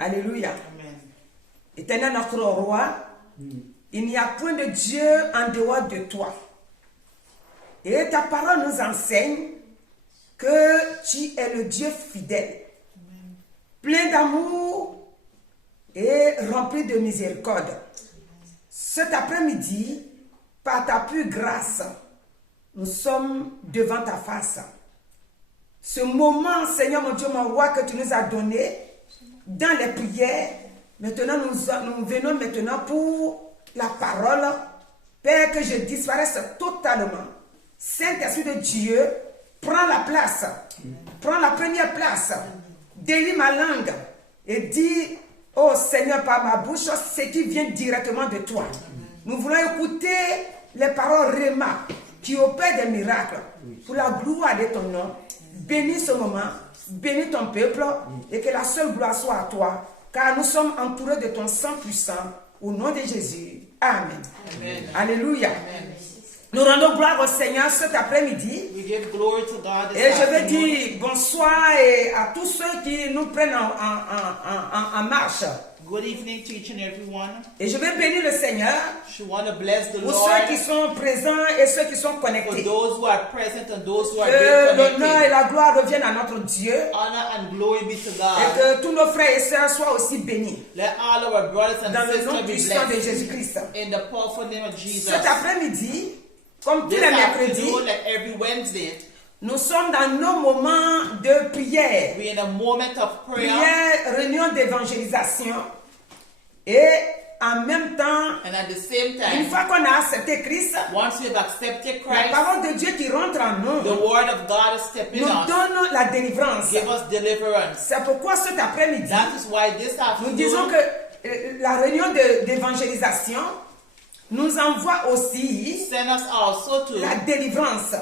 Alléluia. Amen. Éternel notre roi, il n'y a point de Dieu en dehors de toi. Et ta parole nous enseigne que tu es le Dieu fidèle, plein d'amour et rempli de miséricorde. Cet après-midi, par ta pure grâce, nous sommes devant ta face. Ce moment, Seigneur mon Dieu, mon roi, que tu nous as donné dans les prières, maintenant nous venons maintenant pour la parole. Père, que je disparaisse totalement. Saint-Esprit de Dieu, prends la place, prends la première place, délie ma langue et dis, oh Seigneur, par ma bouche, ce qui vient directement de toi. Nous voulons écouter les paroles Réma qui opèrent des miracles pour la gloire de ton nom. Bénis ce moment, bénis ton peuple et que la seule gloire soit à toi, car nous sommes entourés de ton sang puissant. Au nom de Jésus. Amen. Amen. Alléluia. Amen. Nous rendons gloire au Seigneur cet après-midi. We give glory to God this Et je veux afternoon. dire bonsoir à tous ceux qui nous prennent en marche. Good evening to each and everyone. Et je vais bénir le Seigneur We want to bless the pour Lord ceux qui sont présents et ceux qui sont for connectés. those who are present and those who are Que being l'honneur et connected. la gloire reviennent à notre Dieu Honor and glory be to et God. que tous nos frères et sœurs soient aussi bénis Let all our brothers and dans le nom sisters be puissant de blessed Jésus-Christ. in the powerful name of Jesus. Cet après-midi, comme tous This les mercredis, afternoon, like every Wednesday, nous sommes dans nos moments de prière. we're in a moment of prayer Prière, réunion d'évangélisation. Et en même temps, and at the same une time, fois qu'on a accepté Christ, once we've accepted la Christ, parole de Dieu qui rentre en the nous word of God is stepping nous us, donne la délivrance. give us deliverance. C'est pourquoi cet après-midi, That is why this nous disons afternoon, que la réunion d'évangélisation nous envoie aussi send us also to, la délivrance.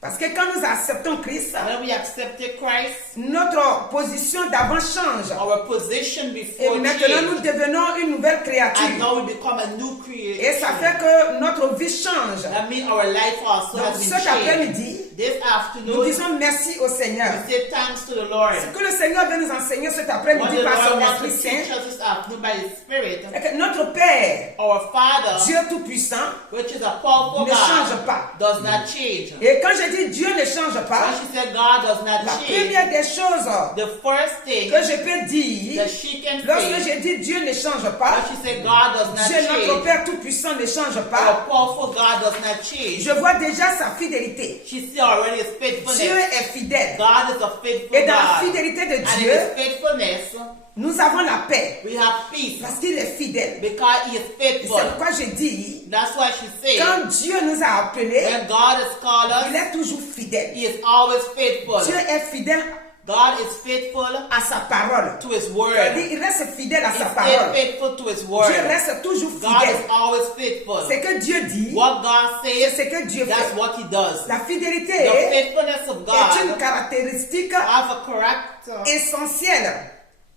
Parce que quand nous acceptons Christ, when we accepted Christ, notre position d'avant change. our position Et before maintenant, nous changed, devenons une nouvelle and créature. now we become a new Et ça creation. fait que notre vie change. That means our life also Donc has been cet changed. après-midi, This nous afternoon, disons merci au Seigneur. we say thanks to the Lord. Ce que le Seigneur veut nous enseigner cet What après-midi the par Lord son wants to Esprit teach Saint, us this afternoon by His Spirit, c'est que notre Père, our Father, Dieu Tout-Puissant, which is a powerful ne change God, pas. does not change. Et quand je dis Dieu ne change When pas, she said God does not la change, première des choses the first thing que je peux dire, that she can lorsque say, je dis Dieu ne change when pas, she said God does not Dieu notre change, Père Tout-Puissant ne change our pas, powerful God does not change. je vois déjà sa fidélité. She see already His Dieu faithfulness. est fidèle. God is a faithful Et dans la God. fidélité de And in Dieu, His faithfulness, nous avons la paix. we have peace Parce qu'il est fidèle. because He is Et faithful. c'est pourquoi je dis, That's why she said, quand Dieu nous a appelés, when God has called il us, est toujours fidèle. He is always faithful. Dieu est fidèle God is faithful à sa parole. to His word. C'est-à-dire, il reste fidèle à He sa is parole. faithful to His word. Dieu reste toujours God fidèle. is always faithful. Ce que Dieu dit, What God c'est says, ce que Dieu that's fait. what He does. La fidélité The est faithfulness of une God caractéristique have a character essentielle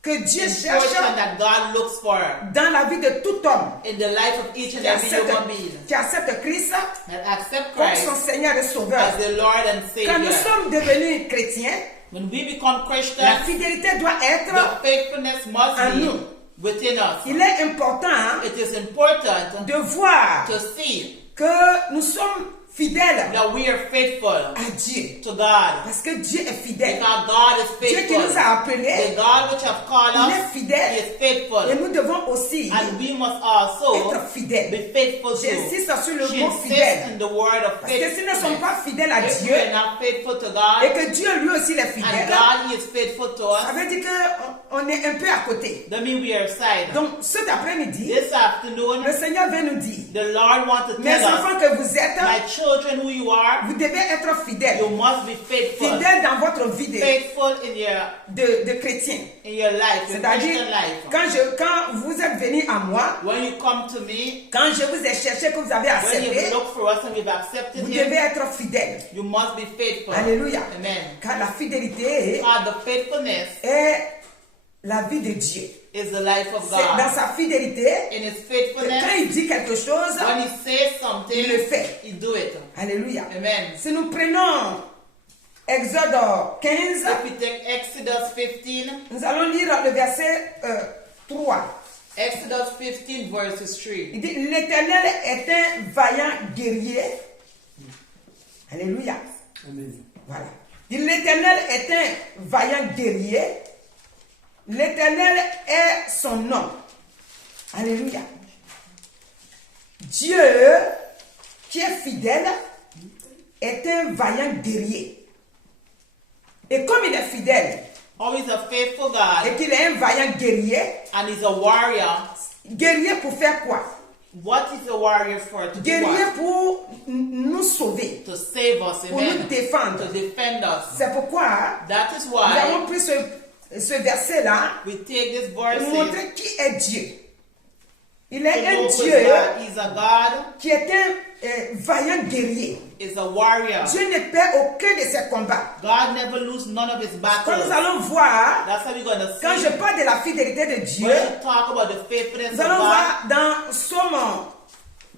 que Dieu cherche important that God looks for dans la vie de tout homme in the life of each and qui every human being accepte Christ that accept comme Christ son Seigneur et Sauveur. as the Lord and Quand nous Savior. sommes devenus chrétiens, When we become la Christians, fidélité doit être the faithfulness must en be nous. within us. Il est important It is important de voir to see que nous sommes fidèles that we are faithful à Dieu. to God. Parce que Dieu est fidèle. Because God is Dieu qui faithful. nous a appelés, The God which have called il us, est fidèle. He is faithful. Et nous devons aussi And we must also être fidèles. be faithful too. J'insiste sur le She mot insists fidèle. in the word of Parce que si nous ne sommes faithfulness. pas fidèles à If Dieu, we are not faithful to et God, que Dieu lui aussi est and fidèle, God is faithful to ça us, veut dire qu'on est un peu à côté. that means we are side. Donc cet après-midi, This afternoon, le Seigneur veut nous dire, the Lord wants to mes tell us, enfants que vous êtes, my children who you are, vous devez être fidèles. you must be faithful. Fidèles dans votre vie Faithful in de chrétien. your life, your C'est-à-dire, Christian life. quand vous êtes venus à moi, When you come to me, quand je vous ai cherché, que vous avez when you accepté, look for us and we've accepted vous Him, devez être fidèles. you must be faithful. Alléluia. Amen. Car la fidélité God, the faithfulness est la vie de Dieu. is the life of C'est dans God. sa fidélité In His que faithfulness, quand il dit quelque chose, when He says il something, le fait. He do it. Alléluia. Amen. Si nous prenons Exode 15, If we take Exodus 15, nous allons lire le verset 3. Exodus 15 verses 3. Il dit, l'Éternel est un vaillant guerrier. Alléluia. Amen. Voilà. Il dit, l'Éternel est un vaillant guerrier. L'Éternel est son nom. Alléluia. Dieu, qui est fidèle, est un vaillant guerrier. Et comme il est fidèle How is a faithful et God qu'il est un vaillant guerrier, and he's a warrior. guerrier pour faire quoi? What is a warrior for? To do Guerrier what? pour nous sauver, To save us, pour nous amen. défendre. To defend us. C'est pourquoi That is nous why avons pris ce verset-là we take this pour verse montrer qui est Dieu. Il to est un know who Dieu is God. He's a God, qui est un vaillant guerrier. is a warrior. Dieu ne perd aucun de ses combats. God never loses none of his Quand nous battles. allons voir, That's how we're going to quand see. je parle de la fidélité de Dieu, When we talk about the faithfulness nous of allons God, voir dans Psaume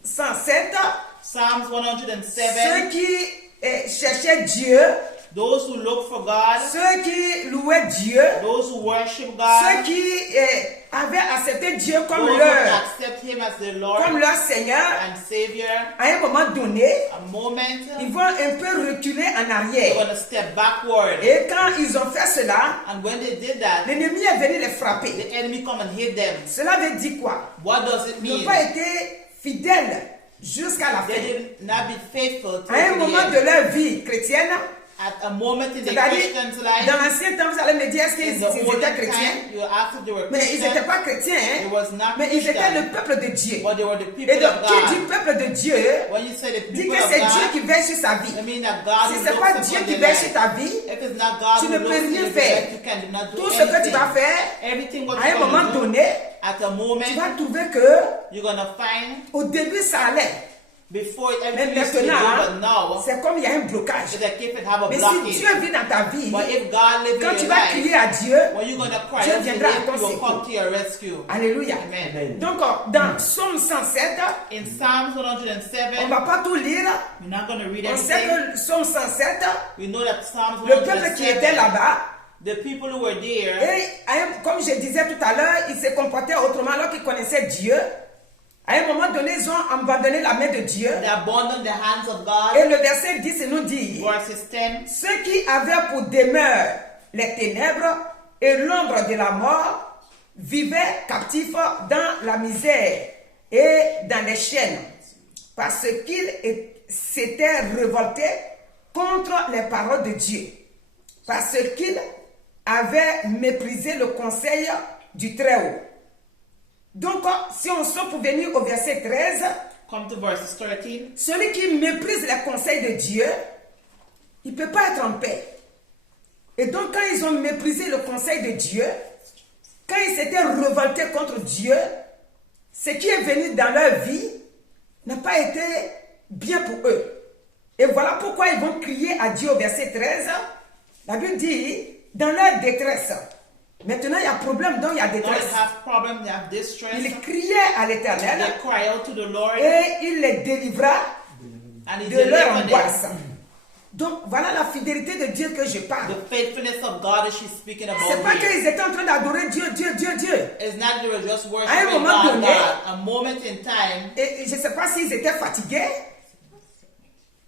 107, Psalms ceux 107, qui cherchaient Dieu, those who look for God, ceux qui louaient Dieu, those who worship ceux God, qui avaient accepté Dieu those comme who leur, accept Him as their comme Lord leur Seigneur, and Savior, à un moment donné, a moment, ils vont un peu reculer en they're arrière. going to step backward. Et quand ils ont fait cela, And when they did that, l'ennemi est venu les frapper. the enemy come and hit them. Cela veut dire quoi? What does it Ils n'ont mean? pas été fidèles jusqu'à la They fin. did not be faithful to À un the moment end. de leur vie chrétienne, At a moment in the c'est-à-dire Christian's life, dans l'ancien temps, vous allez me dire est-ce in qu'ils the étaient olden chrétiens? time, you asked if they were Mais ils n'étaient Christian, pas chrétiens, they hein? was not Mais ils étaient Christian, le peuple de Dieu. but they were the Et people donc, of qui dit God. peuple de Dieu, When you say the dit people que of c'est Dieu God, qui veille sur sa vie. I mean that God Si who ce n'est pas looks Dieu upon qui your veille sur life. ta vie, If it's not God tu who ne looks peux at rien your faire. life, you cannot do Tout ce que tu vas anything. faire, Everything what à un you're moment going to do, donné, at a moment, tu vas trouver que you're going to find au début ça allait. before Mais everything used to be good, maintenant, but now, c'est comme il y a un blocage. it's like if it have a Mais si blockage. Dieu vit dans ta vie, But if God lives quand in tu your vas life, crier à Dieu, when you're going to cry Dieu out to viendra à Him, ton He will secours. come to your rescue. Alléluia. Amen. Donc, dans Psaume 107, In Psalms on 107, ne va pas tout lire. we're not going to read On sait everything. que Psaume 107, We know that Psalms le peuple qui était 107, là-bas, the people who were there, et comme je disais tout à l'heure, ils se comportaient autrement alors qu'ils connaissaient Dieu. À un moment donné, ils ont abandonné la main de Dieu. they abandoned the hands of God. Et le verset 10 nous dit, Verses 10, ceux qui avaient pour demeure les ténèbres et l'ombre de la mort vivaient captifs dans la misère et dans les chaînes, parce qu'ils s'étaient révoltés contre les paroles de Dieu, parce qu'ils avaient méprisé le conseil du Très-Haut. Donc, si on sort pour venir au verset 13, come to verses 13. celui qui méprise les conseils de Dieu, il ne peut pas être en paix. Et donc, quand ils ont méprisé le conseil de Dieu, quand ils s'étaient révoltés contre Dieu, ce qui est venu dans leur vie n'a pas été bien pour eux. Et voilà pourquoi ils vont crier à Dieu au verset 13. La Bible dit, dans leur détresse. Maintenant, il y a problème, donc il y a Now they détresse. have problems, they have distress. Ils criaient à l'Éternel They cry out to the Lord, et il les délivra and He de leur delivered them. angoisse. Donc voilà la fidélité de Dieu que je parle. The faithfulness of God that she's speaking C'est about pas here. qu'ils étaient en train d'adorer Dieu. It's not they were just À un worshiping moment God, donné, God. A moment in time, Et je ne sais pas s'ils étaient fatigués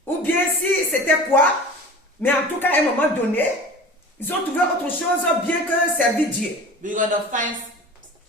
ou bien si c'était quoi. Mais en tout cas, à un moment donné, ils ont trouvé autre chose bien que servir Dieu. we're going to find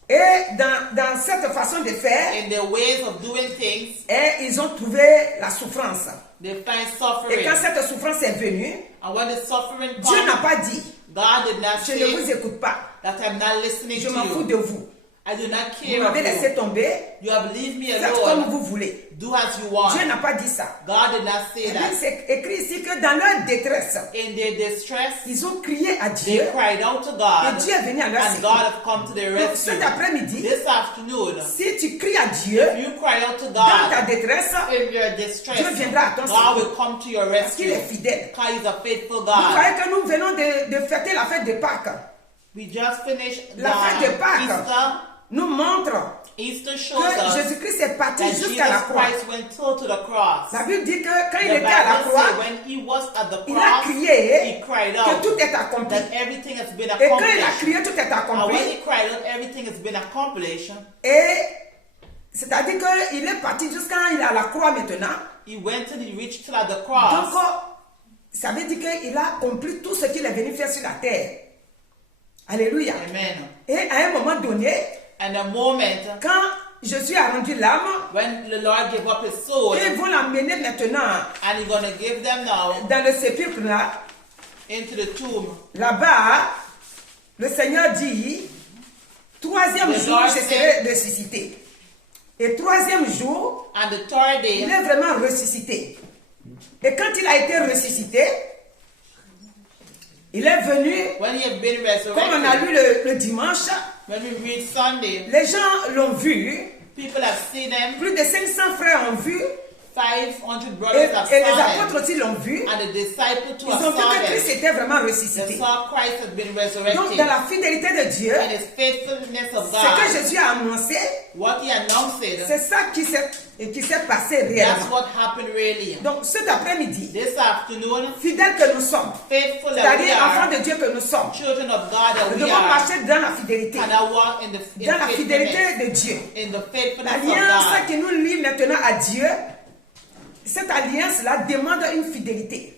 Et dans cette façon de faire, in their ways of doing things, et ils ont trouvé la souffrance. they find Et suffering. quand cette souffrance est venue, And when the suffering Dieu n'a comes, pas dit, God did not je ne vous say écoute pas, that I'm not listening je to m'en fous you. de vous. I do not Vous care m'avez of laissé you. tomber, You have leave me faites comme alone. vous voulez. Do as you want. Dieu n'a pas dit ça. God did not say La Bible, that. c'est écrit ici que dans leur détresse, In their distress, ils ont crié à they Dieu cried out to et God, Dieu est venu à leur and secours. God have come to their Donc rescue. cet après-midi, This afternoon, si tu cries à Dieu if you cry out to dans ta God détresse, in your distress, Dieu viendra à ton God secours will come to your parce qu'il rescue. est fidèle. Because He's a faithful Vous God. croyez que nous venons de fêter la fête de Pâques. We just finished La fête de the Pâques Easter. nous montre Easter shows que us Jésus-Christ est parti that Jesus jusqu'à la croix. Christ went till to the cross. La Bible dit que quand il The était à la Bible croix, says when he was at the il a cross, crié he cried que out tout est accompli. that everything has been Et quand il a accomplished. crié tout est And when accompli, he cried out, everything has been accomplished. et c'est-à-dire qu'il est parti jusqu'à il est à la croix maintenant. He went and he reached to the Donc, cross. ça veut dire qu'il a accompli tout ce qu'il est venu faire sur la terre. Alléluia. Amen. Et à un moment donné, And the moment quand Jésus a rendu l'âme, when the Lord gave up his soul, ils vont l'emmener maintenant and he's going to give them now dans le sépulcre là. into the tomb. Là-bas, le Seigneur dit, troisième The jour, Lord je said- serai ressuscité. Et troisième jour, And the third il day, est vraiment ressuscité. Et quand il a été ressuscité, il est venu, when he had been comme on a resurrected, lu le dimanche, when we read Sunday, les gens l'ont vu, people have seen them. plus de 500 frères ont vu, 500 et, brothers have et les saw them. apôtres aussi l'ont vu. And the disciples too Ils have ont vu saw que Christ them. était vraiment They ressuscité. saw Christ had been Donc, resurrected. dans la fidélité de Dieu, In his faithfulness of ce que God, Jésus a annoncé, what he announced, c'est ça qui s'est passé that's réellement. what happened really. Donc, cet après-midi, This afternoon, fidèles que nous sommes, faithful that we c'est-à-dire enfants are, de Dieu que nous sommes, children of God that nous we devons are, marcher dans la fidélité, and I walk in dans la faithfulness, fidélité de Dieu. in the faithfulness of L'alliance God. qui nous lie maintenant à Dieu, cette alliance-là demande une fidélité.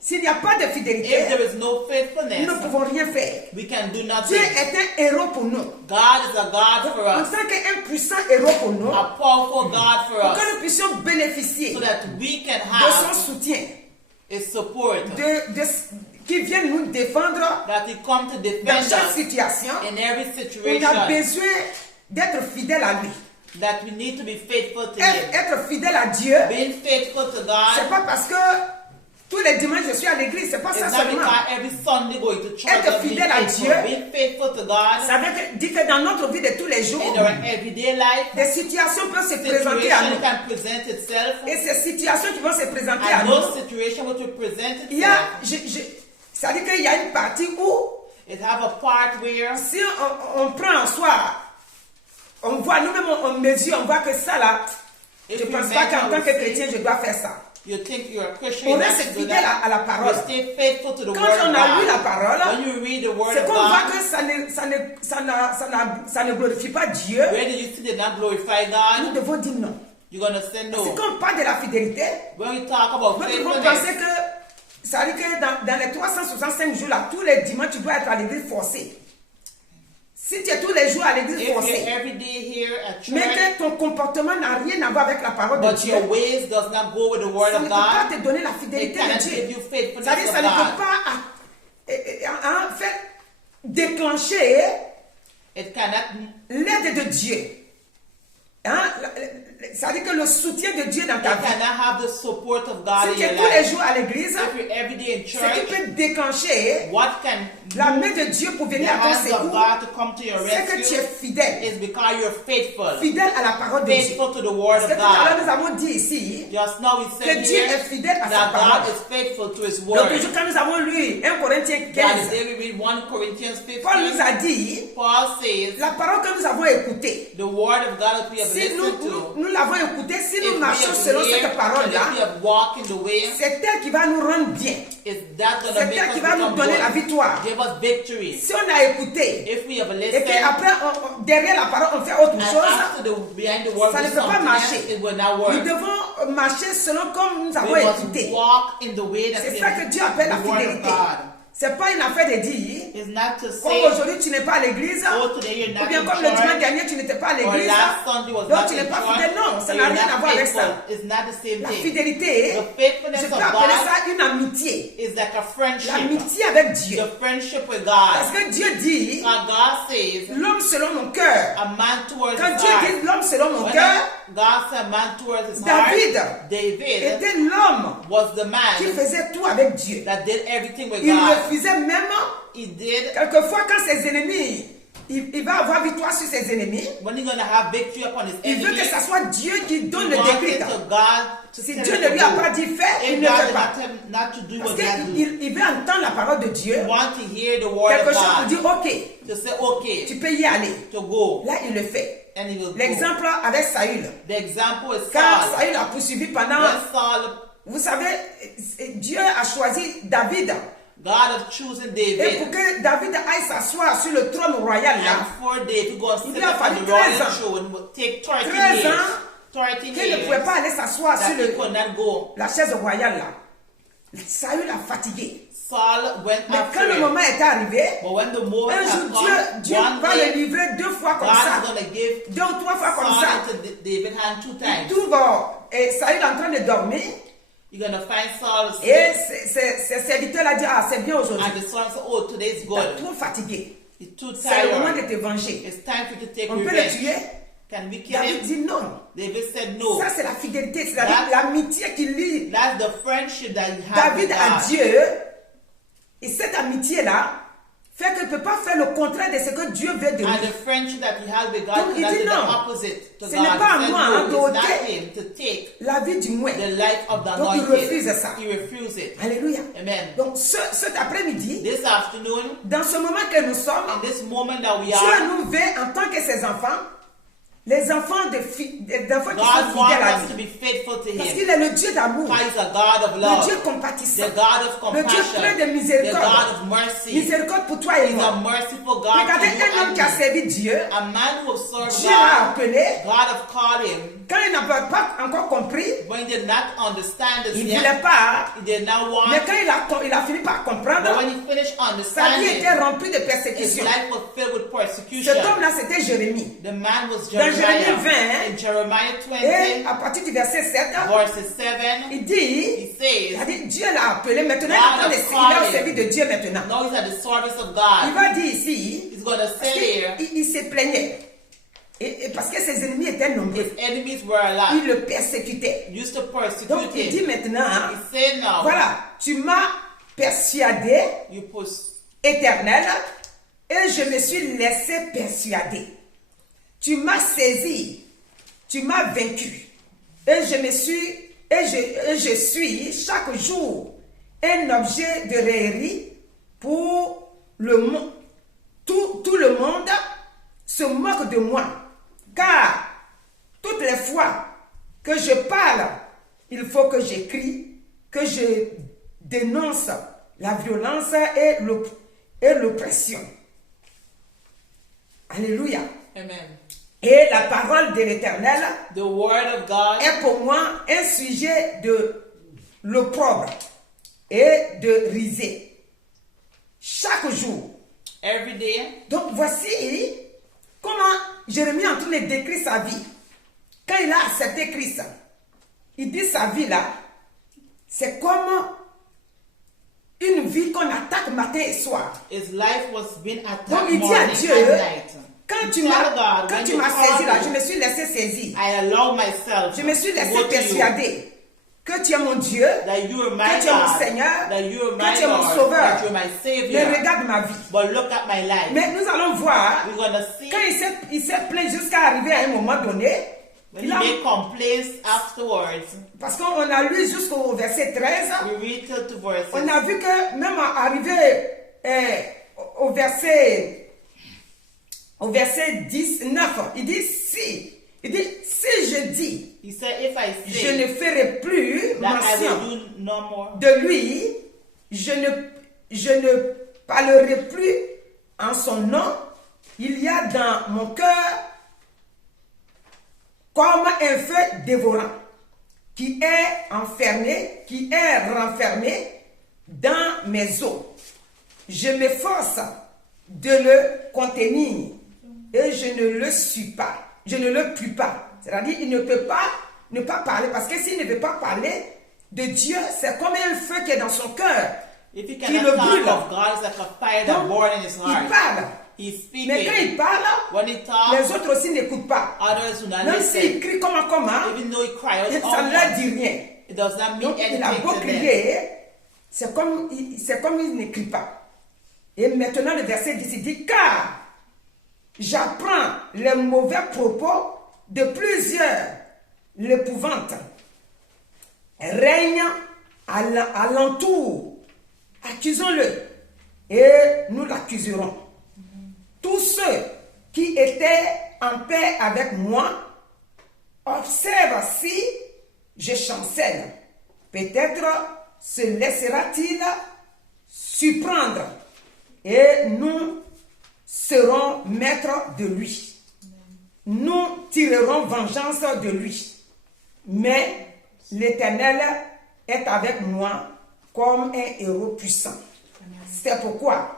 S'il n'y a pas de If fidélité, there is no nous faithfulness, ne pouvons rien faire. we can do Dieu nothing. est un héros pour nous. God is a God for En us, tant qu'un puissant héros pour nous, a powerful God for pour us, que nous puissions bénéficier so that we can de son have soutien, his support, qui vient nous défendre that he come to dans defend chaque us situation. in every On a situation, besoin d'être fidèle à lui. that we need to be faithful to him. Être fidèle à Dieu, Being faithful to c'est God pas parce que tous les dimanches je suis à l'église, c'est pas is ça not seulement. because every Sunday going to church Être and being fidèle à faithful. Dieu, Being faithful to God Ça veut dire que dans notre vie de tous les jours, in our everyday life, des situations peuvent se présenter à situation nous. can present itself, Et ces situations qui vont se présenter à and nous, those situations will present il y a, itself. ça veut dire qu'il y a une partie où, It have a part where si on prend en soi, on voit nous-mêmes, on mesure, on voit que ça là, je If ne you pense pas qu'en measure, tant que you see, chrétien, je dois faire ça. you think you're a Christian, On you reste have to do fidèle that. à la parole. You stay faithful to the Quand word on of a lu la God. parole, When you read the word c'est of qu'on voit God, que ça ne glorifie pas Dieu. where did you see did not glorify Nous God? devons dire non. You're gonna say C'est no. quand on parle de la fidélité, When we talk about nous devons penser faithfulness, que ça veut dire que dans les 365 jours là, tous les dimanches, tu dois être à l'église forcée. Si tu es tous les jours à l'église if you're forcée, every day here at mais church, que ton comportement n'a rien à voir avec la parole de but Dieu, your ways does not go with the word ça ne of peut pas God, te donner la it fidélité cannot de give Dieu. you faithfulness Ça veut dire of ça ne peut God. pas faire déclencher It cannot, l'aide de Dieu. Hein? Ça veut dire que le soutien de Dieu dans it ta vie. cannot have the support of God Si in tu your es tous les life. jours à l'église, If you're every day in ce qui church, peut déclencher what can la main de Dieu pour the venir à ton hands of secours, God to come to your c'est que tu es rescue fidèle. is because you're faithful. Fidèle à la parole de Dieu. Faithful to the word Parce que of tout à l'heure, God. nous avons dit ici Just now we que said Dieu here est fidèle à sa that parole. God is faithful to his Donc, word. toujours quand nous avons lu 1 Corinthiens That is 15, there we read 1 Corinthians Paul nous 15. a dit, Paul says, la parole que nous avons écoutée, the word of God that we have si listened to, nous l'avons écoutée, si if nous we marchons have selon lived cette and parole-là, if we have walked in the way, c'est elle qui va nous rendre bien. is that going to C'est make elle us qui va nous become donner la good? victoire. Give us victory. Si on a écouté, If we have et listened, qu'après, derrière la parole, on fait autre and chose, after behind the word ça ne is peut pas something marcher. else, it will not nous work. devons marcher selon comme nous avons We must écouté. walk in the way that C'est we ça que Dieu appelle la the word of fidélité. God. C'est pas une affaire de dire, It's not to comme say, aujourd'hui tu n'es pas à l'église, oh, today you're ou not bien in comme le dimanche church, dernier tu n'étais pas à or l'église, last Sunday was donc not tu in n'es pas church, fidèle. Non, ça or n'a you're rien à not voir avec faithful. ça. It's not the same La thing. fidélité, The faithfulness je of peux appeler God ça une amitié. is like a friendship. L'amitié avec Dieu. The friendship with Parce God. que Dieu dit, God says, l'homme selon mon cœur. a man towards Quand his Dieu heart. dit l'homme selon mon When cœur, God said man towards his David heart, David était l'homme was the qui man faisait tout avec Dieu. that did everything with Il God. refusait même, He did, quelquefois quand ses ennemis, il va avoir victoire sur ses ennemis, when he's going to have victory upon his il veut que enemies, ce soit Dieu qui donne he le wanted déclic. to God to Si tell Dieu him ne to lui a do. pas dit fais, il If ne God fait did pas. not tell him not to do Parce what God do, qu'il veut entendre la parole de Dieu, he want to hear the word quelque of chose pour God, dire ok, to say, okay, tu peux y aller. to go. Là, il le fait. and he will go. L'exemple avec Saül. The example is Quand Saul. Saül a poursuivi pendant, When Saul, vous savez, Dieu a choisi David. God has chosen Et David. pour que David aille s'asseoir sur le trône royal And là, for David to go and Il sit lui a up on fallu the 13 royal ans. throne would take 13 13 years. ans 13 qu'il ne pouvait years pas aller s'asseoir sur that he could not go. la chaise royale là. Saül a fatigué. Saul went Mais quand after le him. moment est arrivé, But when the moment un has jour come, Dieu one va le day, livrer 2 fois comme God is ça. going to give 2 ou 3 fois comme Saul ça. into David's hand 2 Il times. trouve Saül en train de dormir. You're going to find Saul Et asleep. ses serviteurs l'ont dit, ah c'est bien aujourd'hui. And the son said, oh, today's Tu es good. trop fatigué. He's too C'est le moment de tired. te venger. It's time for you to take On peut le tuer. revenge. Can we kill David him? dit non. David said no. Ça c'est la fidélité, c'est That- l'amitié qui lie That's the friendship that you have David with à God. Dieu. Et cette amitié-là fait qu'il ne peut pas faire le contraire de ce que Dieu veut de And lui. the friendship that you have with God Donc, il cannot dit do the non. opposite to Ce God. n'est pas à He said, moi, no, hein, it's d'ôter not him to take La vie du moins. the life of the Donc, il anointed. refuse ça. He refused it. Alléluia. Amen. Donc cet après-midi, This afternoon, dans ce moment que nous sommes, in this moment that we Dieu are, nous veut en tant que ses enfants, les enfants d'enfants qui God sont wants fidèles à us to lui. be faithful to Parce Him. qu'il est le Dieu d'amour, God is a God of le love, Dieu compatissant, the God of le Dieu compassion, plein de the miséricorde. God of mercy. Miséricorde pour toi et He's a moi. merciful God Regardez to you un homme and qui a me. servi Dieu, A man who served Dieu l'a God, appelé, God have called him. quand il n'avait pas encore compris, When he did not understand this il ne yet, voulait pas. he did not want. Mais quand il a fini par But comprendre, when he finished sa vie understanding, était remplie de his persécutions. life was filled with persecution. Cet homme-là, c'était Jérémie. The man was Dans Jérémie Jeremiah. 20, In Jeremiah Et 20, à partir du verset 7, verses 7, il he dit, says, il a dit, Dieu l'a appelé, maintenant God il has est called au him. service de Dieu maintenant. now he's at the service of Il God. va dire ici, He's going to parce say here, qu'il se plaignait. Et parce que ses ennemis étaient nombreux, his enemies were a lot. il le persécutait. Used to persecute Donc il dit him. maintenant, He said now, voilà, tu m'as persuadé, you éternel, et je me suis laissé persuader. Tu m'as saisi, tu m'as vaincu, et je suis chaque jour un objet de raillerie pour le monde. Tout le monde se moque de moi, car toutes les fois que je parle, il faut que j'écris, que je dénonce la violence et l'oppression. Alléluia. Amen. Et la parole de l'Éternel The word of God est pour moi un sujet de l'opprobre et de risée. Chaque jour. every day. Donc voici comment Jérémie est en train de décrire sa vie. Quand il a accepté Christ, il dit sa vie là, c'est comme une vie qu'on attaque matin et soir. His life was being attacked Donc il dit à morning Dieu, and night. quand tu Tell m'as God, when you saisi call là, me, je me suis laissé saisir. I allow myself Je me suis to laissé go to you, persuader que tu es mon Dieu, that you are my que tu es mon God, Seigneur, that you are que my tu es mon Lord, Sauveur. that you are my Mais Savior. regarde ma vie. But look at my life. Mais nous allons voir, We're going to see quand il s'est plaint jusqu'à arriver à un moment donné, when il he a- made complaints afterwards. parce qu'on a lu jusqu'au verset 13, We read till to verses. on a vu que même arrivé au verset 19, il dit si je dis, He said, if I je say ne ferai plus that I mention will do no more, de lui, je ne parlerai plus en son nom, il y a dans mon cœur comme un feu dévorant qui est renfermé dans mes os. Je m'efforce de le contenir et je ne le suis pas. Je ne le puis pas. C'est-à-dire il ne peut pas ne pas parler parce que s'il ne veut pas parler de Dieu, c'est comme un feu qui est dans son cœur. if he Qui le cannot talk brûle. of God, it's like a fire that Donc, burns in his il heart. parle. He's Mais quand speaking. il parle, When he les talks, autres aussi n'écoutent pas. others do not Même s'il listen. crie comment, Even though he cries out, ça ne leur dit rien. it does not mean Donc il a anything beau to them. crier, c'est comme il ne crie pas. Et maintenant le verset 10, il dit, car j'apprends les mauvais propos de plusieurs, l'épouvante règne à l'entour. Accusons-le et nous l'accuserons. Tous ceux qui étaient en paix avec moi, observe si je chancelle. Peut-être se laissera-t-il surprendre et nous serons maîtres de lui. Nous tirerons vengeance de lui. Mais l'Éternel est avec moi comme un héros puissant. C'est pourquoi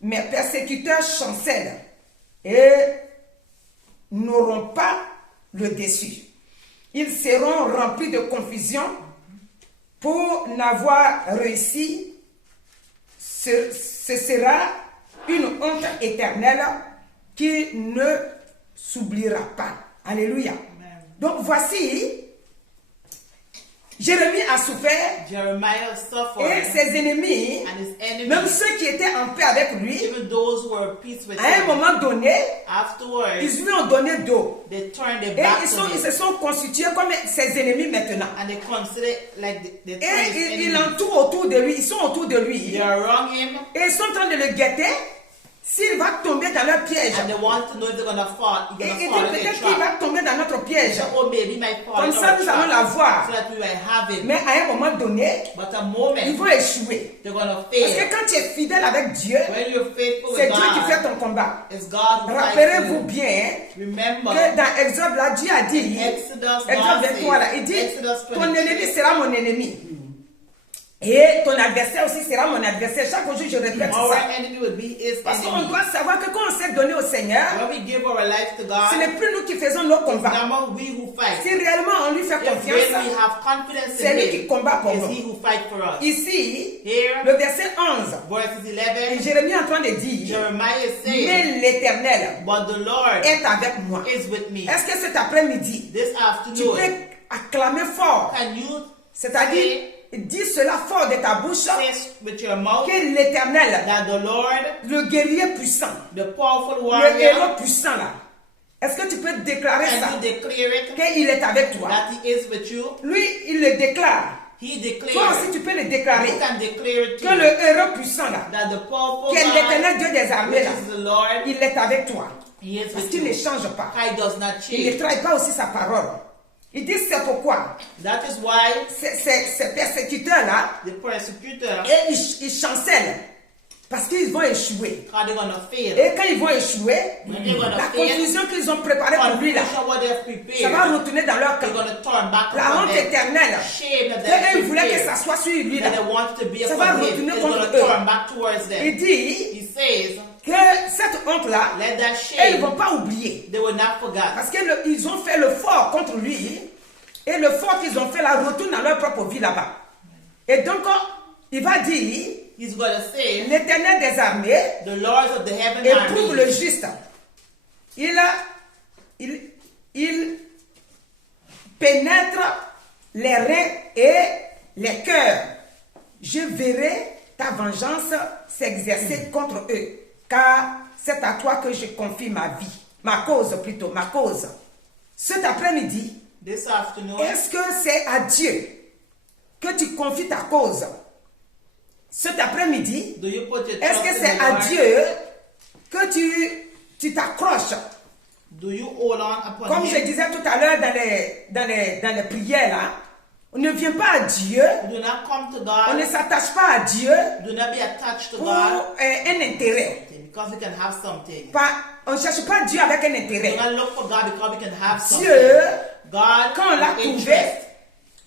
mes persécuteurs chancellent et n'auront pas le dessus. Ils seront remplis de confusion pour n'avoir réussi. Ce sera une honte éternelle qui ne s'oubliera pas. Alléluia. Amen. Donc voici, Jérémie a souffert Jeremiah et suffered, ses ennemis, and his enemies, même ceux qui étaient en paix avec lui, even those who were at peace with à un him, moment donné, afterwards, ils lui ont donné d'eau. they turned their Et back ils on se him, sont constitués comme ses ennemis maintenant. and they considered like they turned Et his ils enemies. l'entourent autour de lui, ils sont autour de lui. They are around him, Et ils sont en train de le guetter s'il va tomber dans leur piège. and they want to know if they're gonna fall. Et He's il gonna dit fall in peut-être their qu'il va trap. tomber dans notre piège. So, oh, maybe he might fall Comme in ça, our nous allons la trap, voir. so that we might have him. Mais à un moment donné, But a ils moment, vont échouer. they're gonna Parce que fail. quand tu es fidèle avec Dieu, When you're faithful c'est with Dieu qui fait God, ton combat. it's God who fights for Rappelez-vous you. bien Remember, que dans Exode, là, Dieu a dit, Exodus, Exode God 23, là, il says, dit, Exodus ton 23, ennemi sera mon ennemi. Et ton adversaire aussi sera mon adversaire. Chaque jour, je répète our ça. enemy will be his Parce qu'on enemy. doit savoir que quand on s'est donné au Seigneur, When we give our life to ce God, n'est plus nous qui faisons nos it's combats. not we who fight. Si réellement on lui fait If when we confiance, have confidence c'est in lui qui Him, combat pour it's nous. He who fights for us. Ici, Here, le verset 11, verses et 11, Jérémie est en train de dire, Jeremiah is saying, mais l'Éternel but the Lord est avec moi. is with me. Est-ce que cet après-midi, This tu afternoon, peux acclamer fort, can you c'est-à-dire dis cela fort de ta bouche, say with your mouth que l'Éternel, that the Lord, le guerrier puissant, the powerful le warrior, héros puissant là, est-ce que tu peux déclarer ça, can you declare it qu'il est avec toi? that He is with you? Lui, il le déclare. He Toi declares aussi, it. tu peux le You déclarer. can declare it Que too. le héros puissant là, That the powerful qui est God, l'Éternel Dieu des armées which là, is the Lord, il est avec toi. He is Parce with qu'il ne you. change pas. He does not Il ne change. trahit pas aussi sa parole. Il dit c'est pourquoi That is why ces persécuteurs-là, the persecutor, et ils chancellent parce qu'ils vont échouer. how they're gonna fail. Et quand ils vont échouer, When they're gonna la fail, confusion qu'ils ont préparée pour lui là, confusion what they've ça va prepared, retourner dans leur they're camp. gonna turn back La upon honte them. éternelle, Shame that qu'eux they voulaient que ça prepared, soit sur lui that là. they want to be Ça va upon him, retourner is contre gonna eux. turn back towards Il them. dit He says, que cette honte-là, let that ils ne shame, vont pas oublier. they will not forget. Parce qu'ils ont fait le fort contre lui. Et le fort qu'ils ont fait là retourne dans leur propre vie là-bas. Et donc, il va dire, He's gonna say, l'Éternel des armées the Lords of the heaven éprouve le armies, juste. Il pénètre les reins et les cœurs. Je verrai ta vengeance s'exercer contre eux. Car c'est à toi que je confie ma vie. Ma cause plutôt, ma cause. Cet après-midi, this afternoon, est-ce que c'est à Dieu que tu confies ta cause? Cet après-midi, do you put your est-ce trust que in c'est the à Lord? Dieu que tu t'accroches? Do you hold on upon Comme je Him? disais tout à l'heure dans les prières, là, on ne vient pas à Dieu, Do not come to on ne God. s'attache pas à Dieu Do not be attached to pour God un intérêt. because we can have something. On ne cherche pas Dieu avec un Do intérêt. not look for God because we can have something. Dieu, God, quand on l'a with trouvé, interest,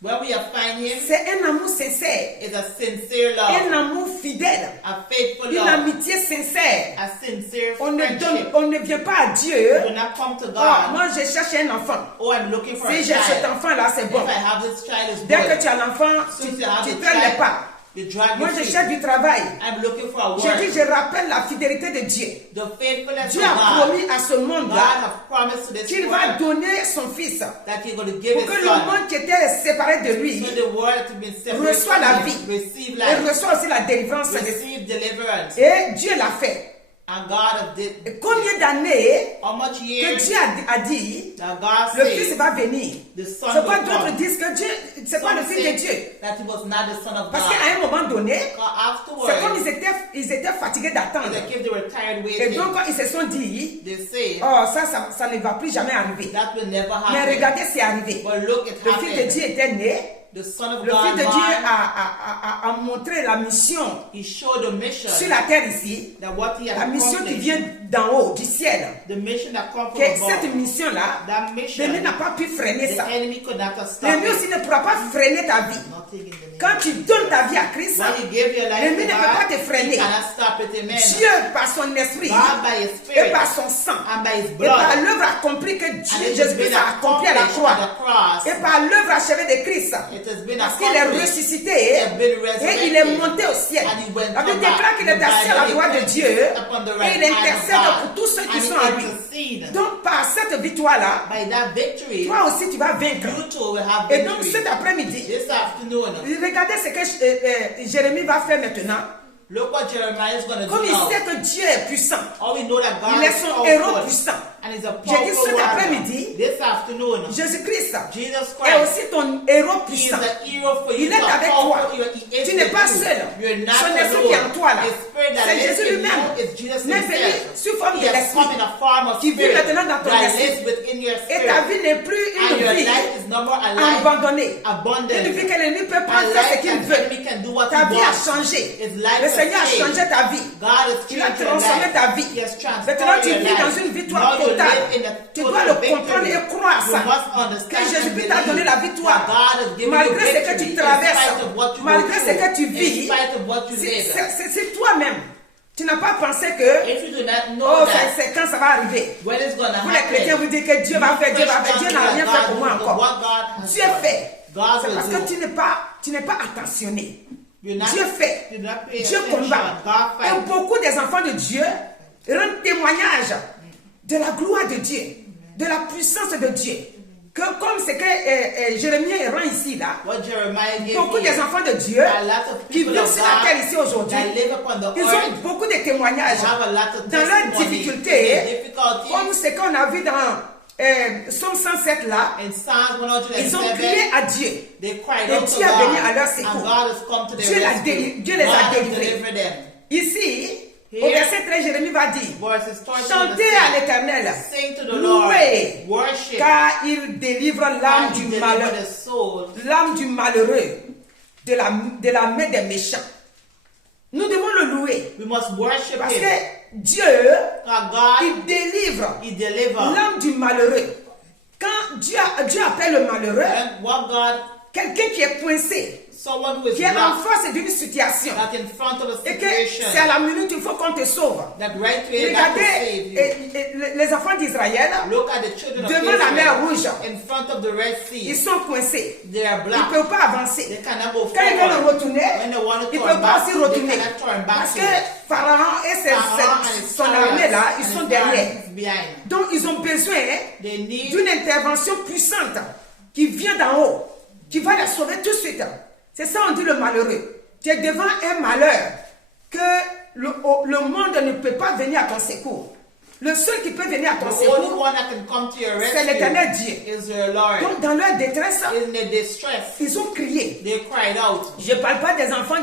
when we have find Him, c'est un amour sincère, is a sincere un love, amour fidèle, a faithful une love, amitié sincère. a sincere On friendship. ne vient pas à Dieu. Do not come to Oh, God. moi, je cherche un enfant. Oh, I'm looking for a Si j'ai cet child. enfant-là, c'est bon. If I have this child, is Dès que good. tu as l'enfant, tu Since you have the traînes les child, pas. you drag Moi, your je feet. cherche du travail. I'm looking for a Je work. dis, je rappelle la fidélité de Dieu. The faithfulness Dieu of a God. promis à ce God monde-là has promised to this qu'il va world donner son fils that He's going to give pour His que le Son. monde qui était séparé de lui So the world to be separated reçoit la from vie Him, receive et life, reçoit aussi la délivrance. receive deliverance. Et Dieu l'a fait. And God did. Et combien d'années How much que years Dieu a dit, that God le said Fils va venir. the Son C'est quoi will d'autres come? disent que Dieu, c'est pas le Some Fils de say Dieu. that he was not the Son of Parce God. qu'à un moment donné, Because c'est comme afterwards, ils étaient fatigués d'attendre. it's like if they were tired Et waiting, donc ils se sont dit, they say oh ça ne va plus jamais arriver. that will never Mais happen. regardez, c'est arrivé. But look, it Le Fils de happened. Dieu était né. The Son of Le God, Fils de Dieu born, a montré la mission he showed the mission sur la terre ici. that what he has La mission qui accomplished, vient d'en haut, du ciel. the mission that comes from Que above, cette mission-là, that mission, l'ennemi n'a pas pu freiner the ça. enemy could not have stopped L'ennemi it. aussi ne pourra pas freiner ta vie. Nothing in the name. Quand tu donnes ta vie à Christ, When you give your life l'ennemi to ne peut pas God, te freiner. he cannot stop it, amen. Dieu, par son esprit God by his et spirit par son sang, and by his et par blood, l'œuvre accomplie que and Dieu, it has Jésus-Christ been a accompli à la accomplished croix, at the cross, et par l'œuvre achevée de Christ, it has been parce qu'il est accomplished, ressuscité he has been et il est resurrected, monté au ciel. and he went La Bible back. déclare qu'il est The assis à la Bible droite de declares Dieu he's upon the et right il hand of intercède God, pour tous ceux qui and he sont à lui. intercede. Donc par cette victoire-là, By that victory, toi aussi tu vas vaincre. you too will have Et donc victory. cet après-midi, This afternoon, regardez ce que Jérémie va faire maintenant. look what Jeremiah is going to Comme do il now. sait que Dieu est puissant, All we know that God il est is son héros powerful, puissant. and he's a J'ai dit powerful cet warrior. après-midi, This afternoon, Jésus-Christ Jesus est Christ aussi ton héros he is puissant. the hero for you. Il est He's avec powerful, toi. he is Tu n'es with pas you. seul. You're not Son esprit qui est en alone. toi là, His spirit that c'est lives Jésus in lui-même. you is Jesus Mais venu himself. sous forme He de has come in l'esprit a form of qui vit spirit maintenant dans ton that esprit. lives within your Et ta spirit. vie n'est plus And une your vie life is no more a life abandonnée. abundant. Une vie que l'ennemi peut A prendre faire ce life qu'il that veut. enemy can do what Ta he vie a wants. changé. His life Le has Seigneur a changed. changé ta vie. God has Il a changed your transformé life. ta vie. He has transformed Maintenant, tu your vis life. dans une victoire Now you totale. live in a Tu total dois le victory. comprendre et croire You ça. must Que understand Jésus-Christ and t'a donné believe la victoire. that God has given you Malgré ce que victory tu in traverses, spite of what you go malgré ce que tu through, vis, in spite of what you live. c'est toi-même. Tu n'as pas pensé que If you do not know oh, that, c'est quand ça va arriver. when it's going to Vous les chrétiens, happen, vous dites que Dieu va faire, Dieu va faire. Dieu n'a rien fait pour moi encore. What God has Dieu done, fait. God C'est will parce do. que tu n'es pas attentionné. You're not- Dieu fait. you're not paying Dieu attention. combat. God Et fight. beaucoup des enfants de Dieu rendent témoignage de la gloire de Dieu, de la puissance de Dieu. Que comme ce que Jérémie rend ici, là, What Jeremiah gave beaucoup here, des enfants de Dieu a lot of qui people vivent of sur la terre God ici aujourd'hui, that live upon the ils ont earth, beaucoup de témoignages they have a lot of dans leurs testimonies, difficultés, their difficulties. comme ce qu'on a vu dans Psaume 107 là. In Psalms 107, Ils ont crié à Dieu. they cried Et out to Dieu est venu God, à leur and secours. God has come to their Dieu rescue. Dieu les a God has délivrés. delivered them. Ici, au Here, verset 13, Jérémie va dire, Verses 13 chantez à l'Éternel, Sing to the Lord, louez, worship, car il délivre l'âme and du deliver malheur, the soul. l'âme du malheureux de la main des méchants. Nous devons le louer We must worship parce Him. que Dieu, Because God, il délivre He delivers. l'âme du malheureux. Quand Dieu appelle le malheureux, And what God, quelqu'un qui est coincé, someone who is qui est en lost, face d'une situation, that in front of a et que situation, c'est à la minute il faut qu'on te sauve. that right way that will save you. Regardez les enfants d'Israël, Look at the children of devant la mer Israel. rouge, In front of the Red ils Sea, sont coincés. they are Ils ne blocked. peuvent pas They avancer. cannot go Quand ils veulent forward. retourner, When they want to ils ne turn peuvent pas back, aussi they retourner. cannot turn back Parce to que it. Pharaon et Pharaoh and his son armée là, chariots ils and sont his derrière. armies behind. Donc ils ont besoin They need d'une intervention puissante qui vient d'en haut, qui va les sauver tout de suite. C'est ça on dit le malheureux. Tu es devant un malheur que le monde ne peut pas venir à ton secours. Le seul qui peut venir à ton the only secours, one that can come to your c'est l'Éternel rescue Dieu. is your Lord. Donc dans leur détresse, In their distress, ils ont crié. they cried out. Je ne parle pas des enfants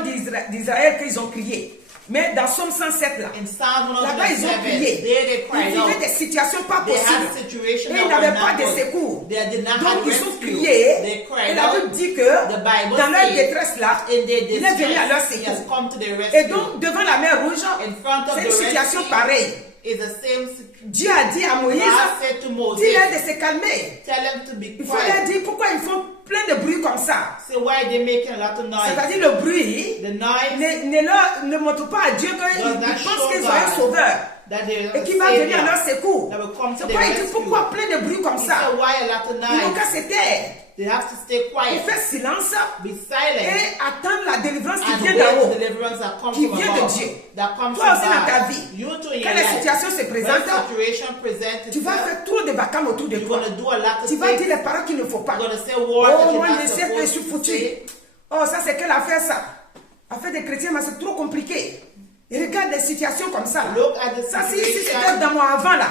d'Israël qu'ils ont crié. Mais dans Psaume 107 là, In Psalm là-bas ils ont 107, crié. there they Ils cried vivaient out. des situations pas They had possibles. situations Et that ils were n'avaient pas not de good. secours. They did not Donc have ils ont rescue. crié. They Et cried la out. Bible dit que The Bible dans leur says, détresse là, in their il est venu à leur distress, he has secours. come to their Et rescue. donc devant la mer rouge, In front of c'est the une Red situation Sea pareille. is the same. Dieu a dit à Moïse, God said to Moses, dis-leur de se calmer. tell them to be Il faut leur quiet. dire pourquoi ils font plein de bruit comme ça. Say why they making a lot of noise. C'est-à-dire le bruit The noise ne montre pas à Dieu qu'ils does not pensent show qu'ils ont un God sauveur that they are et qui va venir à leur Savior secours. that will come to C'est their pourquoi il dit rescue. pourquoi plein de bruit comme He ça. said why a lot of Ils n'ont noise. qu'à se taire. They have to stay Pour quiet, faire silence be et silent, attendre la délivrance qui and vient wait d'en the haut. deliverance that comes Qui from vient de above, Dieu. that comes Toi from aussi dans ta God. vie, You too in quand your les life, situations se when présentent, a situation presents tu vas itself, faire trop de vacances autour de you're toi. going to do a lot of Tu vas things. dire les paroles qu'il ne faut pas. You're going to say words that Oh, you're moi not je sais que je suis supposed to foutu. say. Oh, ça c'est quelle affaire ça? Affaire des chrétiens, mais c'est trop compliqué. Et regarde les situations comme ça. Look at the Ça, si c'était situation. dans mon avant là,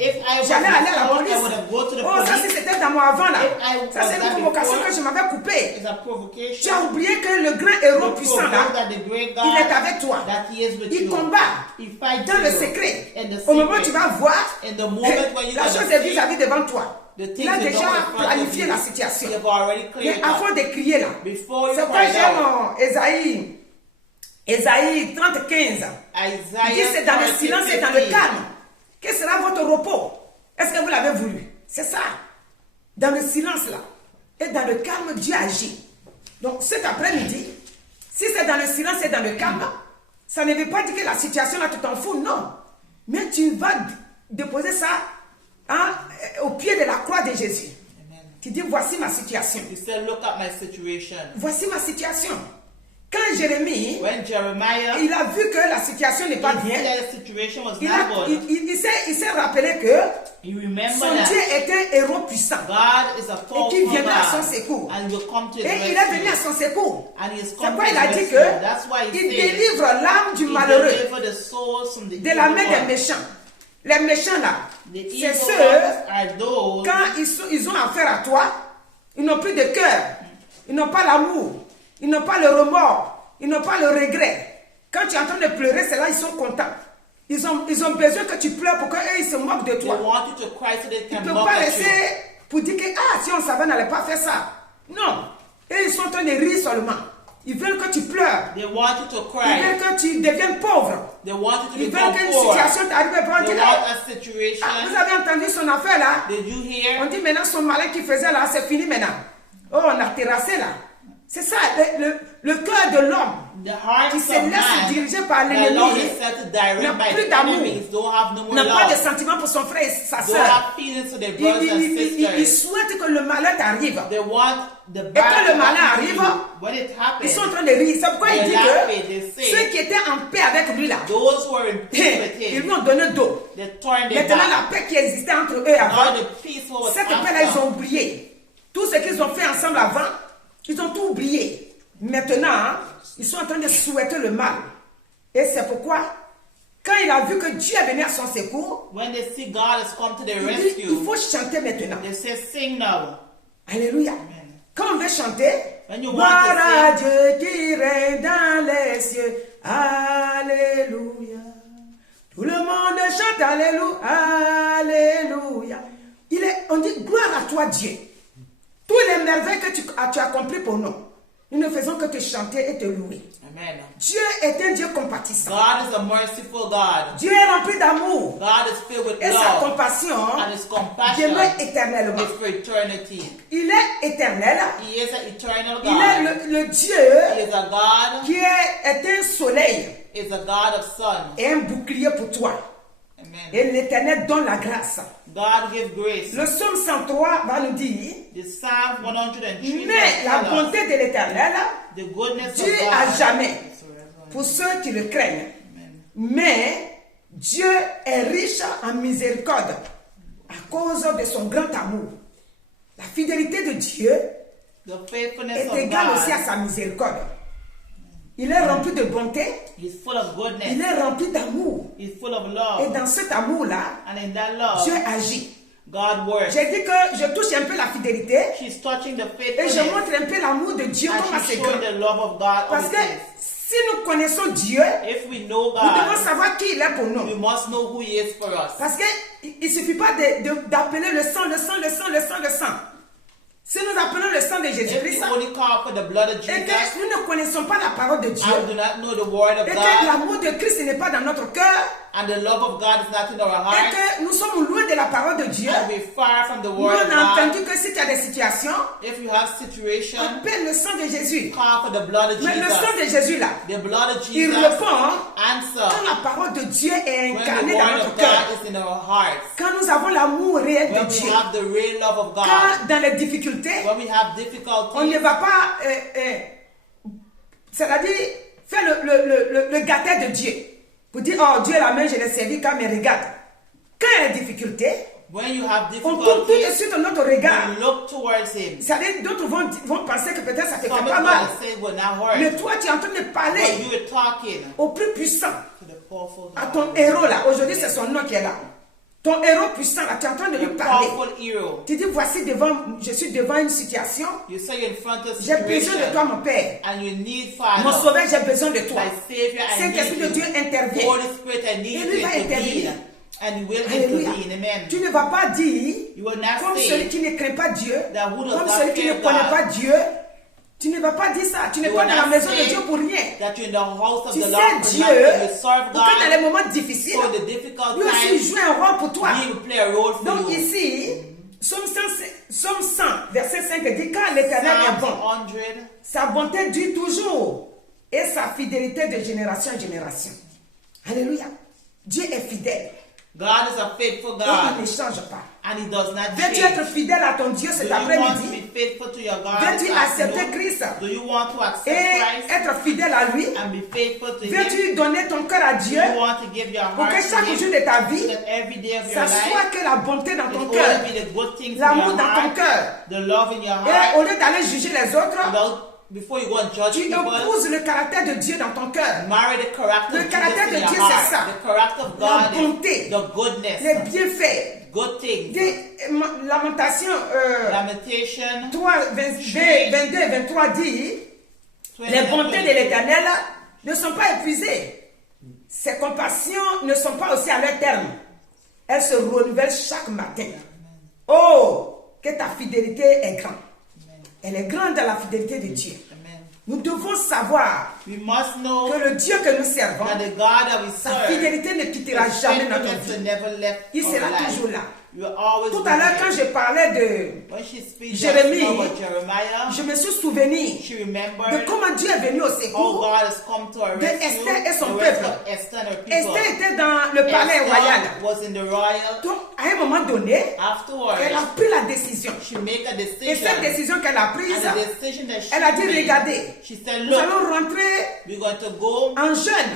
If I was j'allais aller à la before, police. I would have go to the Oh, ça, si police. c'était dans mon avant là. If I Ça, c'est was une that provocation before, que je m'avais coupée. It's a Tu provocation. as oublié que le grand héros To puissant provoke là, that the great God, il est avec toi. that he is with Il you. combat He fights dans le you. secret. In the Au moment où tu secret. vas voir, In the moment when you la gonna chose est see vis-à-vis devant toi. the things Il a you know déjà in front of planifié you, la situation. you've already Mais cleared avant up. de crier là, Before you c'est pourquoi cried j'aime out. Ésaïe 30, 15. Il dit Isaiah c'est dans le 30, silence et dans le 15. calme. Quel sera votre repos? Est-ce que vous l'avez voulu? C'est ça. Dans le silence là et dans le calme, Dieu agit. Donc cet après-midi, si c'est dans le silence et dans le calme, ça ne veut pas dire que la situation là tu t'en fous, non. Mais tu vas déposer ça au pied de la croix de Jésus. Amen. Tu dis voici ma situation. He said, look at my situation. Voici ma situation. Quand Jérémie, When Jeremiah il a vu que la situation n'est pas he bien, said the situation was il not good, s'est rappelé que he remembered son Dieu that est un héros puissant God is a et powerful qui viendra à son God secours. and will come to his Et il est venu à rescue. son secours. And he has C'est come to pourquoi il a his dit rescue. That's why qu'il he said délivre l'âme du he malheureux delivered the souls from the de la evil main des one. méchants. Les méchants là, The c'est evil ceux, ones are those quand ils ont affaire à toi, ils n'ont plus de cœur, ils n'ont pas l'amour, ils n'ont pas le remords, ils n'ont pas le regret. Quand tu es en train de pleurer, c'est là ils sont contents. Ils ont besoin que tu pleures pour qu'eux ils se moquent de they toi. want you to cry so they Ils can ne peuvent mock pas at rester you. pour dire que si on savait, on n'allait pas faire ça. Non. Et ils sont en train de rire seulement. Ils veulent que tu pleures. They want you to Ils cry. veulent que tu deviennes pauvre. They want you to Ils become veulent qu'une poor. situation t'arrive et on They dit, want ah, a situation. vous avez entendu son affaire là? Did you On hear? dit maintenant son malin qu'il faisait là, c'est fini maintenant. Oh, on a terrassé là. C'est ça, le cœur de l'homme The heart qui of se laisse man diriger par that long l'ennemi is set to direct n'a by plus d'amour, enemies don't have no more n'a pas de love. sentiments pour son frère et sa Don't soeur. have feelings for their brothers and Il sisters. souhaite que le malheur t'arrive. They want the Et bad quand le to malheur happen to arrive, you. When it Ils sont en happens, train de rire. C'est pourquoi il They dit laugh, they que say, ceux qui étaient en paix avec lui là, those who are in peace with ils him, lui ont donné dos. they turn their Maintenant, back. la paix qui existait entre eux avant, Now the peace was cette paix-là, ils after. ont oublié. Tout ce qu'ils ont fait ensemble avant, ils ont tout oublié. Maintenant, ils sont en train de souhaiter le mal. Et c'est pourquoi, quand il a vu que Dieu est venu à son secours, When they see God has come to their il dit, il rescue, faut chanter maintenant. they say, sing now. Alléluia. Quand on veut chanter, When you want gloire to à Dieu qui règne dans les cieux. Alléluia. Tout le monde chante Alléluia. Alléluia. On dit gloire à toi Dieu. Tous les merveilles que tu as accomplis pour nous, nous ne faisons que te chanter et te louer. Amen. Dieu est un Dieu compatissant. God is a merciful God. Dieu est rempli d'amour. God is filled with Et sa love. compassion And his compassion demeure éternellement. is for eternity. Il est éternel. He is an eternal Il est God. le Dieu He is a God. qui est un soleil He is a God of sun. et un bouclier pour toi. Amen. Et l'Éternel donne la grâce. God give grace. Le psaume 103 va nous dire, The Psalm 103 mais la tell us bonté de l'Éternel the goodness Dieu of God. à jamais pour ceux qui le craignent. Mais Dieu est riche en miséricorde à cause de son grand amour. La fidélité de Dieu The faithfulness est of égale aussi à God sa miséricorde. Il est rempli de bonté, is full of il goodness. est rempli d'amour. He's full of Et love. dans cet amour-là, And in that love, Dieu agit. God works. J'ai dit que je touche un peu la fidélité She's touching the et je faithfulness. montre un peu l'amour de Dieu comme And c'est she's grand. showing the love of God Parce on que it. si nous connaissons Dieu, If we know nous devons God, savoir qui il est pour we nous. must know who He is for us. Parce qu'il ne suffit pas d'appeler le sang, le sang, le sang, le sang, le sang. Si nous appelons le sang de If Jésus-Christ we only call for the blood of et que Jesus, nous ne connaissons pas la parole de Dieu and do not know the word of et que God, l'amour de Christ n'est pas dans notre cœur and the love of God is not in our et heart, que nous sommes loin de la parole de Dieu, and we're far from the nous word of on a God, entendu que si tu as des situations, if you have situation, appelle le sang de Jésus. call for the blood of Mais le sang Jesus. de Jésus là, The blood of il Jesus répond answer quand la parole de Dieu est when the incarnée dans word notre of cœur. God is in our hearts. Quand nous avons l'amour réel de When we Dieu. have the real love of God. Quand dans les difficultés, When we have on ne difficulties, va pas, c'est-à-dire faire le gâteau de Dieu. Pour dire, oh Dieu la main, je l'ai servi quand mais regarde. Quand il y a des difficultés, when you have on tourne tout de difficulties, suite notre regard. you look towards Him. C'est-à-dire, d'autres vont penser que peut-être ça te fait Some pas is mal. going to say it will not hurt. Mais toi, tu es en train de But parler you are talking au plus puissant. to powerful À God. ton héros là, aujourd'hui c'est son nom qui est là. Ton héros puissant là, tu es en train de lui Your parler. powerful hero. Tu dis, je suis devant une situation. You say you're in front of a J'ai besoin de situation toi, mon Père. and you need Mon Father. sauveur, j'ai besoin de toi. My Savior, I Saint-Esprit de need Dieu you. intervient. Holy Spirit, I need Et you lui to va intervenir. intervene. And He will Alléluia. intervene. Amen. Tu ne vas pas dire, You will not comme say celui qui ne craint pas Dieu, that who does comme not celui qui ne fear connaît God. pas Dieu. Tu ne vas pas dire ça. Tu n'es You pas will dans la not maison de say Dieu pour rien. that you're in the house of Tu the sais Lord for Dieu, nothing. You serve pour que dans God les moments difficiles, for the difficult lui aussi times. joue un rôle pour toi. He will play a role for Donc you. ici, Psaume 100, verset 5 dit, quand l'Éternel est Psalms bon, 100. sa bonté dure toujours et sa fidélité de génération en génération. Alléluia. Dieu est fidèle. God is a faithful Et il God ne change pas. and He does not Veux-tu change. être fidèle à ton Dieu Do cet you want to après-midi? be faithful to your God? Veux-tu this accepter afternoon? Christ Do you want to accept et Christ être fidèle à lui? and be faithful to Him? Veux-tu donner ton cœur à Do Dieu you want to give your pour heart que to chaque jour Him de ta so vie, that every day of your ça life soit que la bonté dans it ton will cœur, only be the good things in l'amour your dans ton heart, cœur, the love in your et heart, au lieu d'aller juger les autres, before you go and judge tu people. épouses le caractère de Dieu dans ton cœur, Marry the character Le of caractère Jesus de in Dieu, your c'est ça. heart. The character of La God bonté. is the goodness, les bienfaits. good things. Lamentation Lamentation 3, 22 et 23 dit, les bontés de l'Éternel ne sont pas épuisées. Ses compassions ne sont pas aussi à leur terme. Elles se renouvellent chaque matin. Oh, que ta fidélité est grande. Elle est grande dans la fidélité de Dieu. Amen. Nous devons savoir We must know que le Dieu que nous servons, that the God that we sa serve, fidélité ne quittera His jamais notre faithfulness will vie. never left Il our sera life. toujours là. You will always Tout be à l'heure, there. quand je parlais de... When she speaks Jérémie, about Jeremiah, Je me suis souvenu she de remembered comment Dieu est venu au how secours. God has come to her de rescue. Esther et son the rest peuple. of Esther and her people. Esther était dans le palais royal. Esther was in the royal. Donc, à un moment donné, Afterwards, elle a pris la décision. she made a Et decision. cette décision qu'elle a prise, And the decision that she elle a dit, made, regardez, she said, nous look, allons rentrer we're going to go en jeûne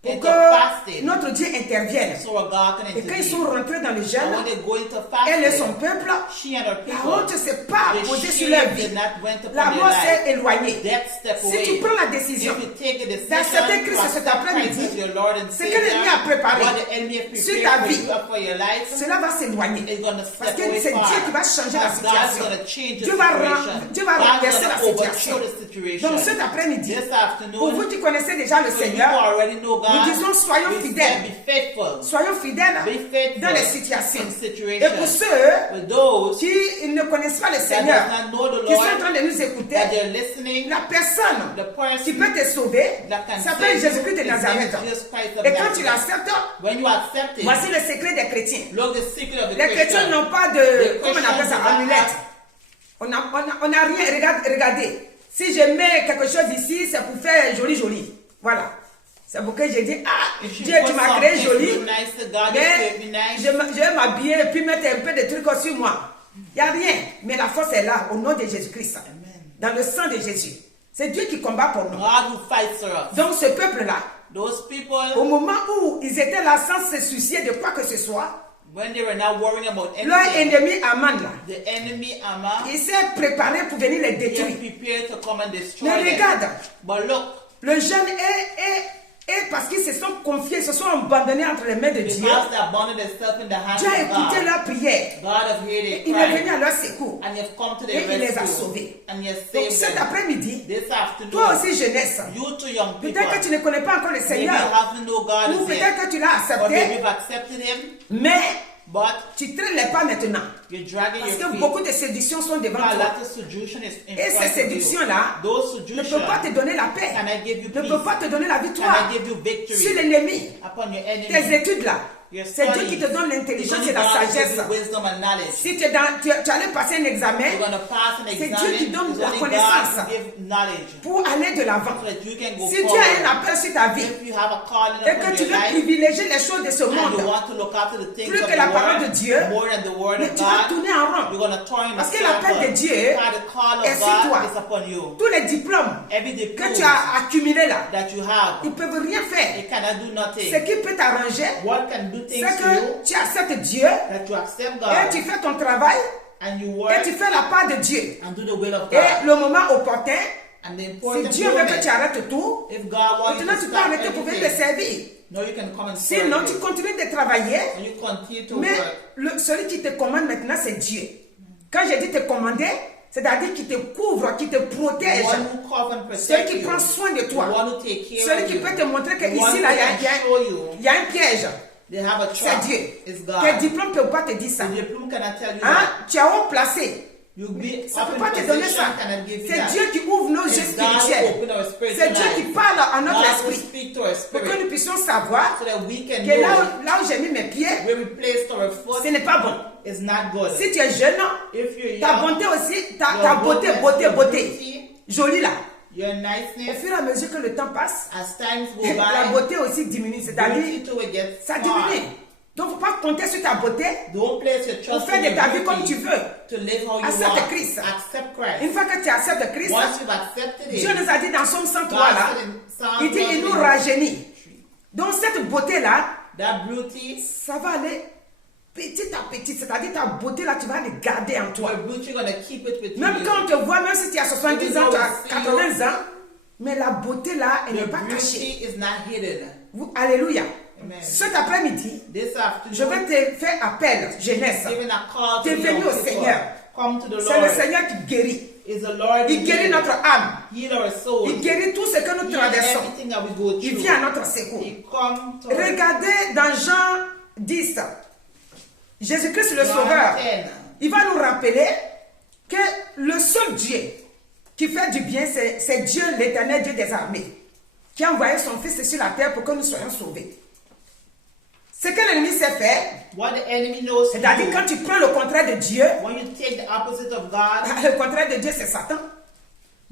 pour into que fasting notre Dieu intervienne. so our God can Et quand ils sont intervene. rentrés dans le And jeûne, when they go into elle et fasting, son peuple, she and her la people, honte ne s'est pas the posée sur shame leur vie. did not went upon La their mort life. s'est éloignée. Death stepped Si tu away. prends la décision If you take a decision d'accepter to Christ cet accept après-midi, Christ as your Lord and ce que l'ennemi a Savior, préparé what the enemy has sur ta prepared for vie, you for your life, cela va s'éloigner. is going to Parce step que away c'est far. Dieu qui va changer la Because God's situation. going to change the Dieu va situation. renverser la God's going to situation. overthrow the situation. Donc cet après-midi, This pour afternoon, vous qui connaissez déjà le so you Seigneur, already know God, nous disons soyons we fidèles. said be faithful. Soyons fidèles Be faithful dans les situations. in situations. Et pour ceux With those qui ne connaissent pas le that Seigneur, does not know the qui sont en Lord, train de nous écouter, that they're listening, la personne the qui person peut te sauver that can s'appelle save Jésus-Christ de you, his name Nazareth. is Jesus Christ of Et quand tu Nazareth. l'acceptes, When you accept it, voici le secret des chrétiens. look the secret of the Les chrétiens Christian. n'ont pas de, The comment on appelle ça, Christians amulette. On n'a rien, regardez. Si je mets quelque chose ici, c'est pour faire joli. Voilà. C'est pour que j'ai dit, ah, If you Dieu, tu put m'as créé something joli. so nice to God, Mais it will be nice. je vais m'habiller et puis mettre un peu de trucs sur moi. Il n'y a rien. Mais la force est là, au nom de Jésus-Christ. Dans le sang de Jésus. C'est Dieu qui combat pour nous. God who fights for us. Donc ce peuple-là, Those people, au moment où ils étaient là sans se soucier de quoi que ce soit, when they were not worrying about leur anything, ennemi Aman là, the enemy Amma il s'est préparé pour venir les is détruire. prepared to come and destroy Mais them. regarde, But look, le jeune est parce qu'ils se sont confiés, se sont abandonnés entre les mains de Dieu. because they abandoned themselves in the hands Dieu a of écouté God, leur prière. God has heard their Il est venu cry, à leur secours. and He has come to Et their il les a rescue, sauvés. and He has Donc saved cet them. après-midi, This afternoon, toi aussi jeunesse, you two young people, peut-être que tu ne connais pas encore le maybe you Seigneur, haven't know God ou is peut-être yet, que tu l'as or maybe accepté, you've accepted Him, mais but tu traînes les pas maintenant. you're dragging Parce your que feet. beaucoup de séductions sont devant A toi. lot of seduction is in Et front ces of you. séductions-là Those ne seduction peuvent pas te donner la paix, can I give you ne peace? peuvent pas te donner la Can victoire I give you victory sur l'ennemi. upon your Tes enemy? études-là, Your c'est Dieu studies. qui te donne It's l'intelligence only et la God who gives sagesse. you wisdom and knowledge. Si tu allais passer un examen You're going to pass an C'est exam. Dieu qui donne It's la only connaissance. God who gives knowledge pour aller de l'avant. so that you can go Si tu as un forward. appel sur ta vie If you have a calling et upon que tu your veux life privilégier les choses de ce and you monde, want to look after the things plus of que la the parole de world Dieu, more than the word mais of tu vas God, tourner en rond. you're going to turn in a Parce que l'appel de circle. Dieu Because the call est of sur God toi. is upon you. Tous les diplômes Every que diploma tu as accumulés là, that you have, ils ne peuvent rien faire. it cannot do nothing. Ce qui peut t'arranger, What can do things c'est to you que tu acceptes Dieu that you accept et God tu fais ton travail and you et work tu fais la part de Dieu. and do the will of Et God. le moment opportun, And the si important Dieu veut que tu moment, arrêtes tout, if God wants you maintenant to tu peux stop arrêter pour venir te everything, servir. No, you can come and Sinon, serve tu him. continues de travailler, And you continue to mais work. celui qui te commande maintenant, c'est Dieu. Quand j'ai dit te commander, c'est-à-dire qui te couvre, qui te The protège. one who covers and Celui protects qui you. prend soin de The toi. one who takes care Celui of qui you. peut te montrer que The one ici, là, who can show you il y a un piège. they have a C'est trap. Dieu. It's Tes God. diplômes ne peuvent pas te dire ça. The diploma cannot tell you Hein? that. Tu as haut placé. You'll be Ça ne up peut in pas te donner position ça. cannot give you C'est that. Dieu qui ouvre nos yeux It's God who spirituels. open our C'est spiritual Dieu qui eyes. parle à notre God will esprit speak to our pour que spirit nous puissions savoir so that we can que know là où j'ai mis mes pieds, where we placed our foot ce n'est pas bon. is not good. Si tu es jeune, If you're ta young, bonté aussi, ta your beauté, goodness, beauté, your beauté, beauty, jolie là. your Au niceness, fur et à mesure que le temps passe, as times go la by, beauté aussi diminue. C'est-à-dire, beauty too will get ça small. diminue. Donc, il ne faut pas compter sur ta beauté Don't place your pour trust faire in de ta vie your comme tu beauty veux. to live how you Accepte want. Christ. Accept Une Christ. fois que tu acceptes Christ, Once you've accepted Dieu it, nous a dit dans Somme 103 God là, said in Psalm il dit il nous 103, rajeunit. Donc cette beauté là, that beauty, ça va aller petit à petit. C'est-à-dire ta beauté là, tu vas le garder en toi. your beauty, you're going to keep it with Même you. quand on te voit, même si tu as 70 ans, tu as 80 ans, mais la beauté là, elle The n'est pas cachée. beauty is not hidden. Alléluia. Amen. Cet après-midi, This je vais afternoon, te faire appel, jeunesse. giving a call to T'es the venu young au people. Seigneur. Come to the C'est le Lord. Seigneur qui guérit. Is the Lord Il guérit notre âme. heal our soul. Il guérit tout ce que nous Heal traversons. everything that we go Il through. vient à notre secours. He come to Regardez dans Jean 10, Jésus-Christ le John Sauveur, 10. il va nous rappeler que le seul Dieu qui fait du bien, c'est Dieu, l'éternel Dieu des armées, qui a envoyé son Fils sur la terre pour que nous soyons sauvés. Ce que l'ennemi sait faire, What the enemy knows to c'est-à-dire do, quand tu prends le contraire de Dieu, when you take the opposite of God, le contraire de Dieu c'est Satan.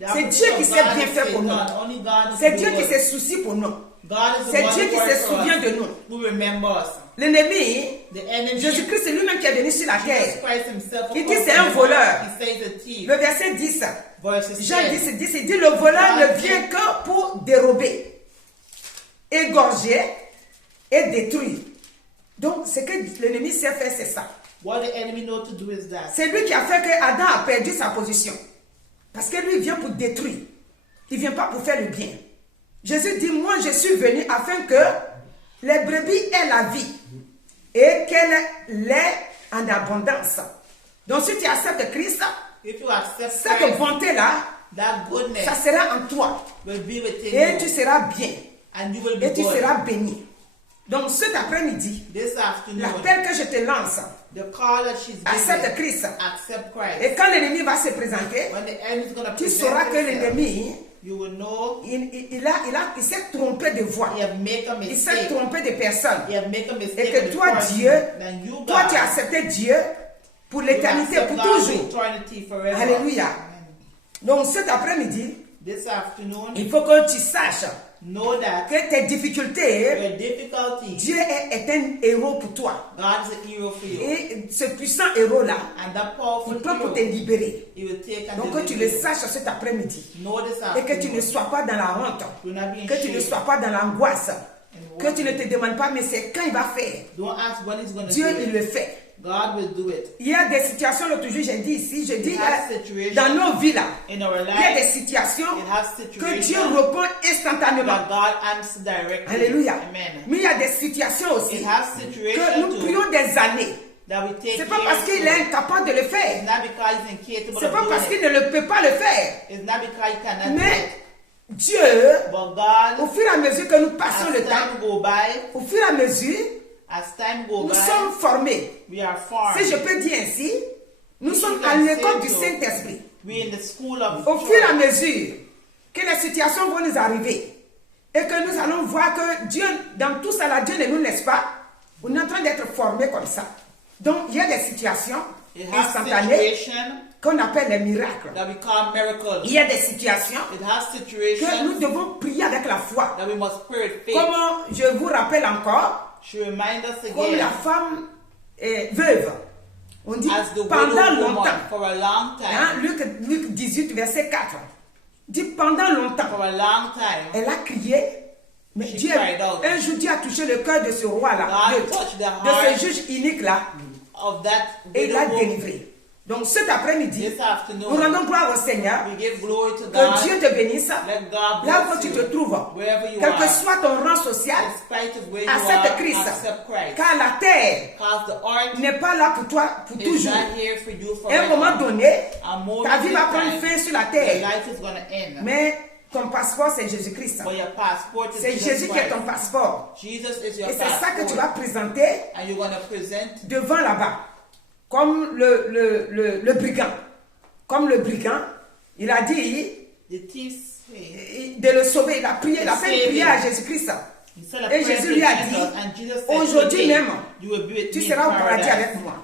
the C'est opposite Dieu of qui sait God bien is faire pour nous. Satan. Only God C'est can Dieu do qui it. se soucie pour nous. God is the C'est one Dieu who qui works se for souvient us, de nous. who remembers us. L'ennemi, The enemy, Jésus-Christ, c'est lui-même qui est venu sur la Jesus terre. Christ himself, Il of dit, course, c'est un voleur. He says a thief. Le verset 10, Verse Jean 10. 10, il dit, le voleur ne vient que pour dérober, égorger et détruire. Donc, ce que l'ennemi sait faire, c'est ça. What the enemy knows to do is that. C'est lui qui a fait que Adam a perdu sa position. Parce que lui, il vient pour détruire. Il ne vient pas pour faire le bien. Jésus dit, moi, je suis venu afin que les brebis aient la vie et qu'elle l'ait en abondance. Donc, si tu acceptes Christ, If you accept cette Christ, bonté-là, that goodness ça sera en toi. will be within Et you, tu seras bien. and you will be Et tu good. seras béni. Donc, cet après-midi, This afternoon, l'appel que je te lance, the call that she's accepte giving, Christ. accept Christ. Et quand l'ennemi va se présenter, When the enemy is going to tu present sauras que himself, l'ennemi, you will know il s'est trompé de voix. he have made a Il s'est mistake. trompé de personnes. He have made a mistake. Et que with the toi, person. Dieu, Then you, toi, God, tu as accepté Dieu pour you l'éternité, accept pour God toujours. eternity forever. Alléluia. Amen. Donc, cet après-midi, This afternoon, il faut que tu saches know that que tes difficultés, your difficulty, Dieu est un héros pour toi. God is a hero for you. Et ce puissant héros-là, And that powerful il peut pour te hero, libérer. he will take and Donc, que tu deliver le you. saches cet après-midi. Know this Et que tu ne afternoon. sois pas dans la honte. Do not be in Que tu ne shame. sois pas dans l'angoisse. And Que tu ne te demandes pas, mais c'est quand il va faire. Don't ask when he's going to Dieu, do il it. le fait. God will do it. Il y a des situations, l'autre jour, j'ai dit ici, je dis, has situations dans nos vies là, In our il y a des life, situations it has que situations Dieu répond instantanément. that God answers directly. Alléluia. Amen. Mais il y a des situations aussi It has que situations nous too prions des années. that we take C'est pas parce years qu'il to. est incapable de le It's faire. not because he's incapable C'est of pas doing parce it. qu'il ne le peut pas le faire. It's not because he cannot do Mais it. Dieu, But God, au fur et à mesure que nous as passons le temps, time go by, au fur et à mesure, as time go nous by, sommes formés. we are formed. Si je peux dire ainsi, nous If sommes you à can l'école say du so, Saint-Esprit. we in the school of Au fur et à church. mesure que les situations vont nous arriver et que nous allons voir que Dieu, dans tout ça, là, Dieu ne nous laisse pas, on est en train d'être formés comme ça. Donc, il y a des situations It has instantanées situations qu'on appelle les miracles. that we call miracles. Il y a des situations It has que situations nous devons prier avec la foi. that we must pray with faith. Comme je vous rappelle encore, She remind us comme la again, femme veuve. On dit as the pendant widow longtemps. woman, for a long time, Hein, Luc 18, verset 4. Dit pendant longtemps. for a long time, Elle a crié. Mais She Dieu, cried out. un jour, Dieu a touché le cœur de ce roi-là, God de touched the ce heart juge inique-là, of that et il widow l'a woman, délivré. Donc cet après-midi, This afternoon, nous rendons gloire au Seigneur. we give glory to Que God. Dieu te bénisse. Let God Là où bless tu you. te trouves, Wherever you quel que are. soit ton rang social, In spite of where you accepte are, Christ. accept Christ. Car la terre Because the earth n'est pas là pour toi pour is toujours. not here for you À un moment forever. donné, A moment ta vie va in prendre time, fin sur la your terre. life is going to end. Mais ton passeport, c'est Jésus-Christ. But your passport is C'est Jesus Jésus qui est Christ. ton passeport. Jesus is your Et c'est ça que tu vas passport. présenter And you're going to present devant là-bas. Comme le brigand. Comme le brigand, il a dit the thief's faith. de le sauver. Il a prié, il a fait une prière à Jésus-Christ. He said a Et prayer Jésus to lui a Jesus, dit, and Jesus said, aujourd'hui "Today, même, you will be with tu me in seras au paradis paradise." avec moi.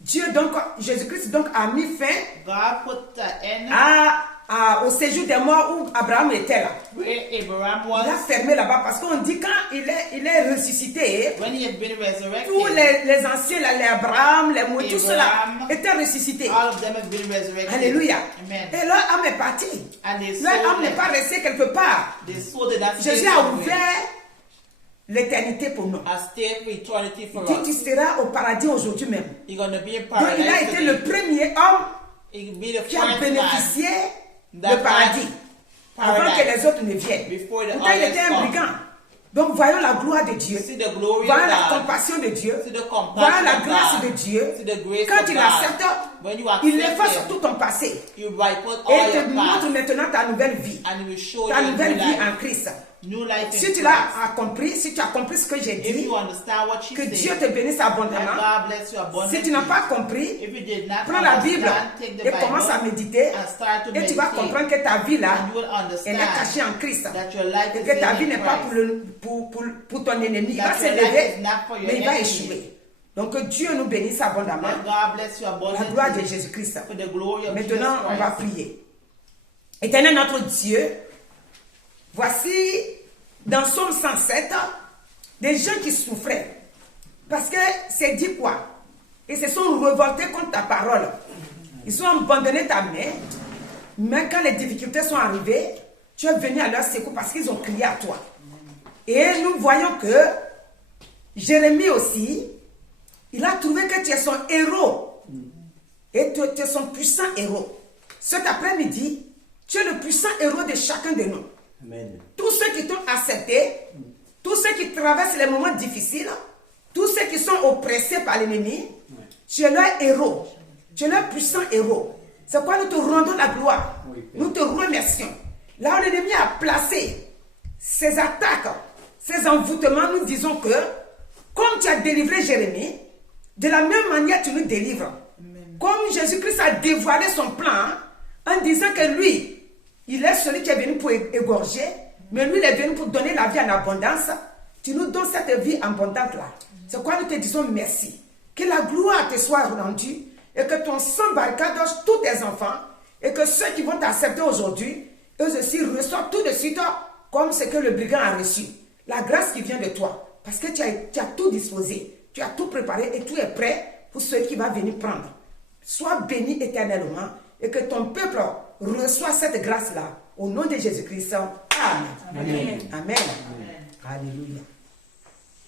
Dieu donc, Jésus-Christ donc a mis fin God put the end au séjour des morts où Abraham était là. where Abraham Il a was fermé là-bas parce qu'on dit quand il est ressuscité, when he had been resurrected. tous les anciens, là, les Abraham, les Moïse, tout cela Abraham, étaient ressuscités. All of them have been resurrected. Alléluia. Amen. Et leur âme est partie. And their Leur âme soul, n'est pas restée quelque part. their soul did not stay Jésus a somewhere. ouvert l'éternité pour nous. A stay for eternity for Il dit, tu us. seras au paradis aujourd'hui même. You're going to be in Donc paradise il a été today. le premier homme He will be the qui a first man bénéficié that du paradis avant paradise que les autres ne viennent. before the Pourtant il était un others brigand. Donc voyons la gloire de Dieu. See the glory Voyons of la God. compassion de Dieu. See the compassion Voyons la of grâce God. de Dieu. See the grace Quand of il God. accepte, When you il accept efface Him, tout ton passé. you wipe out Et all te your montre past, maintenant ta nouvelle vie. and He will show Ta you a nouvelle new vie life. en Christ. New life in Si tu Christ. l'as compris, si tu as compris ce que j'ai If dit, you understand what she que said, Dieu te bénisse that abondamment. God bless you Si abundantly. tu n'as pas compris, If you did not prends la Bible understand, take the et Bible commence à méditer and start to et tu vas meditate. comprendre que ta vie là, And you will elle understand est cachée en Christ. that your life Et is que ta vie in n'est pas Christ. pour ton ennemi. Il va That se your life lever, is not for your mais il va enemy. échouer. Donc que Dieu nous bénisse abondamment. Let God bless you La gloire de abundantly Jésus-Christ. for the glory of Maintenant, Jesus on va Christ. prier. Éternel notre Dieu, voici dans Somme 107 des gens qui souffraient. Parce que c'est dit quoi? Ils se sont révoltés contre ta parole. Ils ont abandonné ta main. Mais quand les difficultés sont arrivées, tu es venu à leur secours parce qu'ils ont crié à toi. Et nous voyons que Jérémie aussi, il a trouvé que tu es son héros. Et tu es son puissant héros. Cet après-midi, tu es le puissant héros de chacun de nous. Amen. Tous ceux qui t'ont accepté, tous ceux qui traversent les moments difficiles, tous ceux qui sont oppressés par l'ennemi, tu es leur héros. Tu es leur puissant héros. C'est pourquoi nous te rendons la gloire. Oui, Père. Nous te remercions. Là où l'ennemi a placé ses attaques, ses envoûtements, nous disons que, comme tu as délivré Jérémie, de la même manière tu nous délivres. Comme Jésus-Christ a dévoilé son plan, en disant que lui, il est celui qui est venu pour égorger, mais lui, il est venu pour donner la vie en abondance. Tu nous donnes cette vie abondante là. C'est pourquoi nous te disons merci. Que la gloire te soit rendue et que ton sang barricade tous tes enfants et que ceux qui vont t'accepter aujourd'hui, eux aussi reçoivent tout de suite comme ce que le brigand a reçu. La grâce qui vient de toi. Parce que tu as tout disposé, tu as tout préparé et tout est prêt pour celui qui va venir prendre. Sois béni éternellement et que ton peuple reçoive cette grâce-là. Au nom de Jésus-Christ. Amen. Amen. Amen. Alléluia.